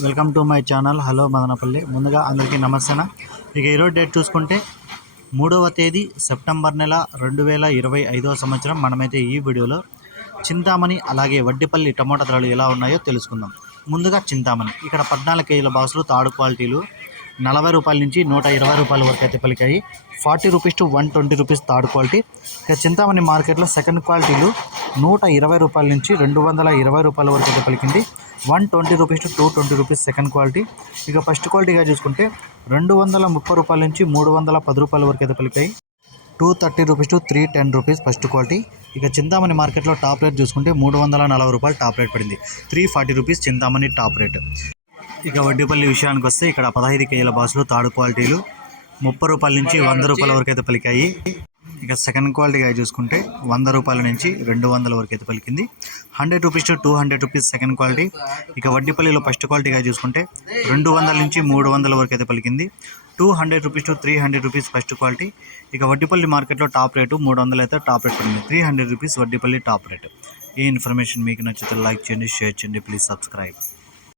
Welcome to my channel. Hello Madanapalle. ముందుగా అందరికీ నమస్తే ఇక ఈరోజు డేట్ చూసుకుంటే మూడవ తేదీ సెప్టెంబర్ నెల రెండు వేల ఇరవై ఐదవ సంవత్సరం. మనమైతే ఈ వీడియోలో చింతామణి అలాగే వడ్డిపల్లి టమోటా ధరలు ఎలా ఉన్నాయో తెలుసుకుందాం. ముందుగా చింతామణి. ఇక్కడ పద్నాలుగు కేజీల బాక్సులు తాడు క్వాలిటీలు నలభై రూపాయల నుంచి నూట ఇరవై రూపాయల వరకు అయితే పలికాయి. Forty rupees to one twenty rupees third quality. ఇక చింతామణి మార్కెట్లో సెకండ్ క్వాలిటీలు నూట ఇరవై రూపాయల నుంచి రెండు వందల ఇరవై రూపాయల వరకు అయితే పలికింది. One twenty rupees to two twenty rupees second quality. ఇక ఫస్ట్ క్వాలిటీగా చూసుకుంటే రెండు వందల ముప్పై రూపాయల నుంచి మూడు వందల పది రూపాయల వరకు అయితే పలికాయి. Two thirty rupees to three ten rupees first quality. ఇక చింతామణి మార్కెట్లో టాప్ రేట్ చూసుకుంటే మూడు వందల నలభై రూపాయలు టాప్ రేట్ పడింది. Three forty rupees Chintamani top rate. ఇక వడ్డీపల్లి విషయానికి వస్తే ఇక్కడ పదహైదు కేజీల బాసులు తాడు క్వాలిటీలు. ముప్పై రూపాయల నుంచి వంద రూపాయల వరకు అయితే పలికాయి. ఇక సెకండ్ క్వాలిటీగా చూసుకుంటే వంద రూపాయల నుంచి రెండు వందల వరకు అయితే పలికింది. Hundred rupees to two hundred rupees second quality. ఇక వడ్డీపల్లిలో ఫస్ట్ క్వాలిటీగా చూసుకుంటే రెండు వందల నుంచి మూడు వందల వరకు అయితే పలికింది. Two hundred rupees to three hundred rupees first quality. ఇక వడ్డీపల్లి మార్కెట్లో టాప్ రేటు మూడు వందలు అయితే టాప్ రేట్ పడింది. Three hundred rupees Vaddipalli top rate. ఈ ఇన్ఫర్మేషన్ మీకు నచ్చితే లైక్ చేయండి షేర్ చేయండి ప్లీజ్ సబ్స్క్రైబ్.